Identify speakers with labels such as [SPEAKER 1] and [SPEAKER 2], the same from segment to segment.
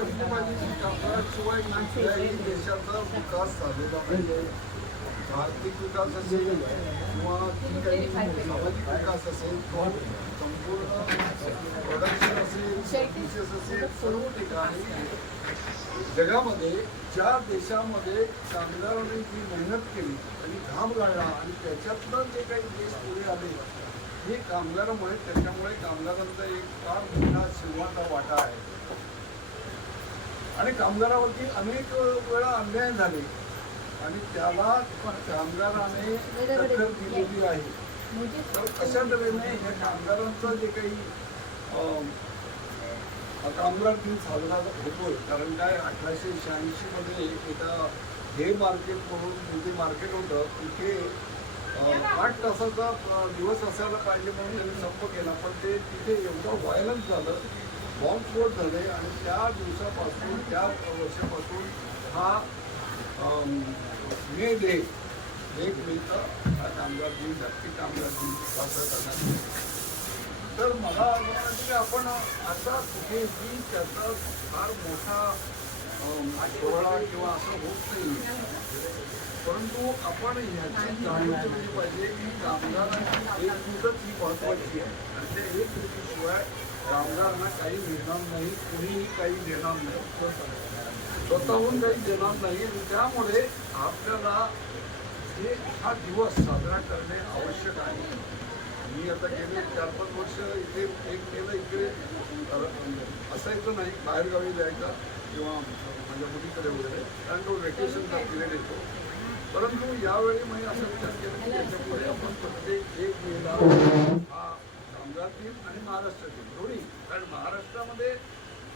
[SPEAKER 1] त्याशिवाय कुठल्याही देशाचा विकास झालेला पाहिजे आर्थिक विकास असेल किंवा सामाजिक विकास असेल संपूर्ण प्रोडक्शन असेल सर्व्हिसेस असेल सर्व ठिकाणी जगामध्ये ज्या देशामध्ये कामगारांनी जी मेहनत केली आणि घाम गाळला आणि त्याच्यातनं जे काही देश पुढे आले हे कामगारामुळे त्याच्यामुळे कामगारांचा एक फार मोठा शिवाचा वाटा आहे. आणि कामगारावरती अनेक वेळा अन्याय झाले. आणि त्याला कामगाराने दखल दिलेली आहे. तर अशा तऱ्हेने या कामगारांचं जे काही कामगार दिन साजरा होतोय कारण काय अठराशे शहाऐंशी मध्ये एका हे मार्केट म्हणून मोठी मार्केट होतं. तिथे आठ तासाचा दिवस असायला पाहिजे म्हणून त्यांनी संप केला. पण ते तिथे एवढं व्हायलन्स झालं बॉम्बस्फोट झाले आणि त्या दिवसापासून त्या वर्षापासून हा मे डे एक मेचा हा कामगार दिन जागतिक कामगार दिन साजरा करण्यात तर मला असं वाटतं की आपण आता कुठेही त्याचा फार मोठा अं, किंवा असं होत नाही. परंतु आपण ह्याची जाणीव केली पाहिजे की कामगारांची एकजूटच ही महत्वाची आहे. आणि त्या एकजुटीशिवाय कामगारांना काही मिळणार नाही कुणीही काही देणार नाही. स्वतःहून काही देणार नाही आणि त्यामुळे आपल्याला हे हा दिवस साजरा करणे आवश्यक आहे. मी आता गेले चार पाच वर्ष इथे एक केलं इकडे. असायचं नाही बाहेरगावी जायचा किंवा माझ्या मुलीकडे वगैरे. कारण तो व्हेकेशनचा पिरियड येतो. परंतु यावेळी मी असं विचार केला की त्याच्यामुळे आपण प्रत्येक एक मेला मुस्लिम आणि महाराष्ट्राचे. दोन्ही. कारण महाराष्ट्रामध्ये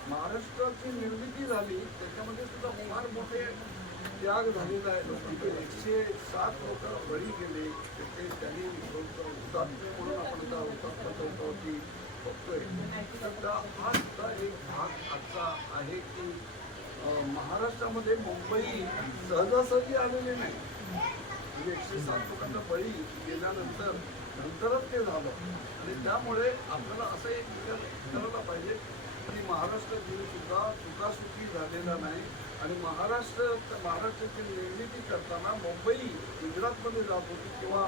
[SPEAKER 1] महाराष्ट्राची निर्मिती झाली त्याच्यामध्ये सुद्धा फार मोठे त्याग झालेला आहे. लोकांचे एकशे सात लोक बळी गेले. ते त्यांनी हुतात्मे म्हणून आपण त्या हुतात्मा चौकावरती बघतोय. तर हा सुद्धा एक भाग आजचा आहे की महाराष्ट्रामध्ये मुंबई सहजासहजी आलेली नाही. म्हणजे एकशे सात लोकांना बळी गेल्यानंतर नंतरच ते झालं. आणि त्यामुळे आपल्याला असं एक विचार करायला पाहिजे की महाराष्ट्र दिन सुद्धा चुकासुकी झालेला नाही. आणि महाराष्ट्र महाराष्ट्राची निर्मिती करताना मुंबई गुजरातमध्ये जात होती किंवा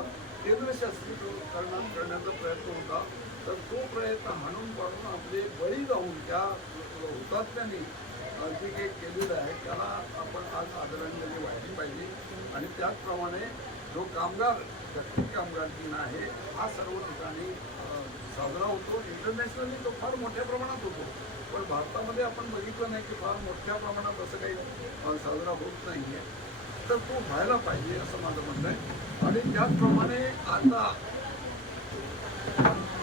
[SPEAKER 1] केंद्रशासित करण्यात करण्याचा प्रयत्न होता. तर तो प्रयत्न हाणून पाडून आपले बळी जाऊन त्या हुतात्म्यांनी जे काही केलेलं आहे त्याला आपण आज आदरांजली वाहिली पाहिजे. आणि त्याचप्रमाणे जो कामगार व्यक्ती कामगार दिन आहे हा सर्व ठिकाणी साजरा होतो. इंटरनॅशनली तो फार मोठ्या प्रमाणात होतो. पण भारतामध्ये आपण बघितलं नाही की फार मोठ्या प्रमाणात असं काही साजरा होत नाही आहे तर तो व्हायला पाहिजे असं माझं म्हणणं आहे. आणि त्याचप्रमाणे आता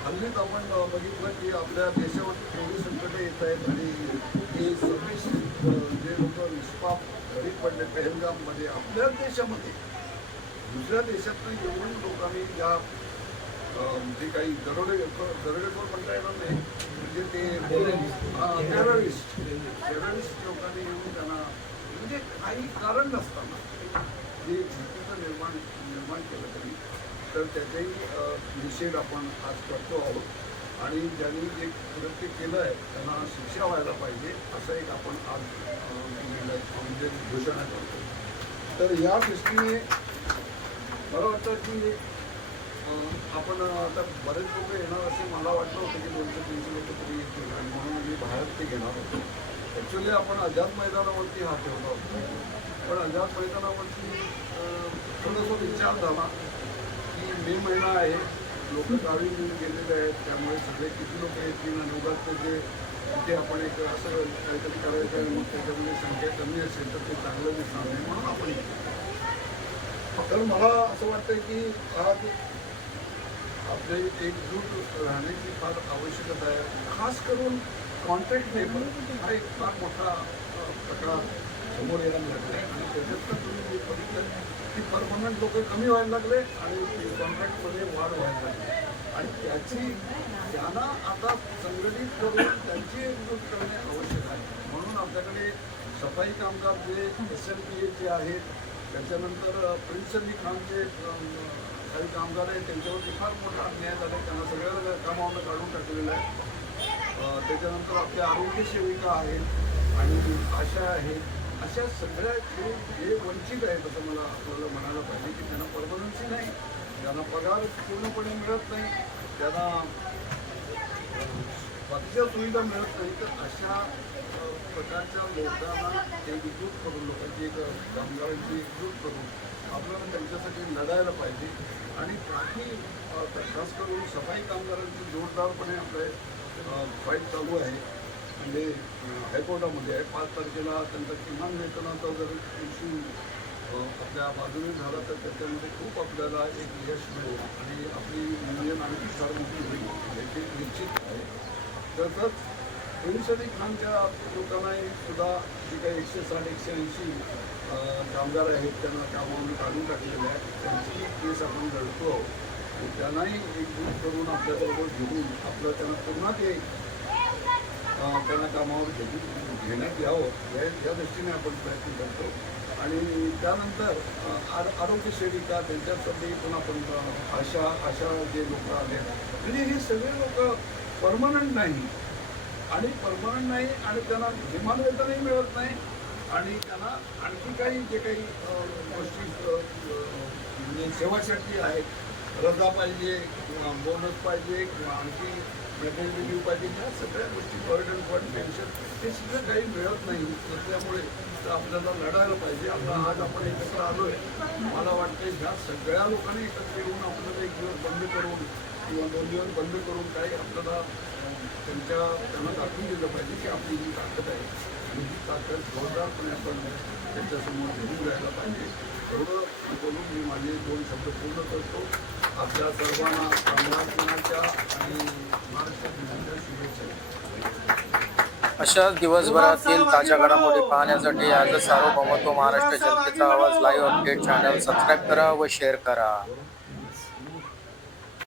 [SPEAKER 1] हल्लीच आपण बघितलं की आपल्या देशावरती केवढी संकट येत आहेत आणि हे सव्वीस जे लोक निष्पाप घरी पडले पहलगाममध्ये आपल्याच देशामध्ये दुसऱ्या देशातनं येऊन लोकांनी या जे काही दरोडे दरोडेखोर म्हणता येणार नाही म्हणजे ते टेररिस्ट टेररिस्ट लोकांनी येऊन त्यांना म्हणजे काही कारण नसताना जे भीतीचं निर्माण निर्माण केलं तरी तर त्याचाही निषेध आपण आज करतो आहोत. आणि ज्यांनी जे कृत्य केलं आहे त्यांना शिक्षा व्हायला पाहिजे असं एक आपण आज म्हणजे घोषणा करतो. तर या दृष्टीने मला वाटतं की आपण आता बरेच लोक येणार असे मला वाटलं होतं की दोनशे तीनशे लोक तरी येतील. आणि म्हणून मी बाहेर ते घेणार होतो. ॲक्च्युली आपण आझाद मैदानावरती हा ठेवला होता. पण आझाद मैदानावरती थोडासा विचार झाला की मे महिना आहे. लोक गावी येऊन गेलेले आहेत. त्यामुळे सगळे किती लोक येतील आणि उगाच ते जे तिथे आपण एक असं काहीतरी करायचं आहे मग त्याच्यामध्ये संख्या कमी असेल तर ते चांगलं दिसणार नाही म्हणून आपण तर मला असं वाटतं की आज आपले एकजूट राहण्याची फार आवश्यकता आहे. खास करून कॉन्ट्रॅक्ट लेबर हा एक फार मोठा अ, प्रकार समोर यायला लागला आहे आणि त्याच्यातनं तुम्ही जे बघितलं की परमनंट लोक कमी व्हायला लागले आणि कॉन्ट्रॅक्टमध्ये वाढ व्हायला लागली. आणि त्याची त्यांना आता संघटित करून त्यांची एकजूट करणे आवश्यक आहे. म्हणून आपल्याकडे सफाई कामगार जे एस एल पी एचे आहेत त्याच्यानंतर प्रिन्स अली खानचे काही कामगार आहेत त्यांच्यावरती फार मोठा अन्याय झाला आहे. त्यांना सगळ्या कामावरनं काढून टाकलेलं आहे. त्याच्यानंतर आपल्या आरोग्य सेविका आहेत आणि आशा आहेत अशा सगळ्या जे जे वंचित आहेत असं मला आपल्याला म्हणायला पाहिजे की त्यांना परमनन्सी नाही. त्यांना पगार पूर्णपणे मिळत नाही त्यांना बाकीच्या सुविधा मिळत नाही तर अशा प्रकारच्या लोकांना एकजूट करून लोकांची एक कामगारांची एकजूट करून आपल्याला त्यांच्यासाठी लढायला पाहिजे. आणि काही खास करून सफाई कामगारांची जोरदारपणे आपले फाईट चालू आहे. म्हणजे हायकोर्टामध्ये आहे. पाच तारखेला त्यांचा किमान वेतनाचा जर इश्यू आपल्या बाजूने झाला तर त्याच्यामध्ये खूप आपल्याला एक यश मिळेल. आणि आपली युनियन आणखी फार मोठी होईल याची निश्चित आहे. तसंच पोलिसांनी खानच्या लोकांनाही सुद्धा जे काही एकशे साठ एकशे ऐंशी कामगार आहेत त्यांना कामावरून काढून टाकलेले आहेत त्यांची केस आपण लढतो आहोत. आणि त्यांनाही एकजूट करून आपल्याबरोबर घेऊन आपलं त्यांना पुन्हा ते त्यांना कामावर घेऊन घेण्यात यावं या या दृष्टीने आपण प्रयत्न करतो. आणि त्यानंतर आर आरोग्य सेविका त्यांच्यासाठी पण आपण आशा आशा जे लोक आले म्हणजे हे सगळे लोक परमनंट नाही. आणि परमनंट नाही आणि त्यांना किमान वेतनही मिळत नाही. आणि त्यांना आणखी काही जे काही गोष्टी म्हणजे सेवासाठी आहेत. रजा पाहिजे किंवा बोनस पाहिजे किंवा आणखी मेटर्निटी लिव्ह पाहिजे ह्या सगळ्या गोष्टी पर्यटन फंड पेन्शन हे सगळं काही मिळत नाही. त्यामुळे आपल्याला लढायला पाहिजे. आता आज आपण एकत्र आलो आहे मला वाटतं ह्या सगळ्या लोकांनी एकत्र येऊन आपल्याला एक दिवस बंद करून किंवा दोन दिवस बंद करून काही आपल्याला त्यांच्या त्यांना दाखवून दिलं पाहिजे की आपली जी ताकद आहे आणि ही ताकद जोरदारपणे आपण त्यांच्यासमोर घेऊन पाहिजे. एवढं बोलून मी माझे दोन शब्द पूर्ण करतो. आपल्या सर्वांना आणि महाराष्ट्र दिनाच्या शुभेच्छा.
[SPEAKER 2] अशाच दिवसभरातील ताज्या घडामोडी पाहण्यासाठी आजच सार्वभौमत्व महाराष्ट्र जनतेचा आवाज लाईव्ह अपडेट चॅनल सबस्क्राईब करा व शेअर करा.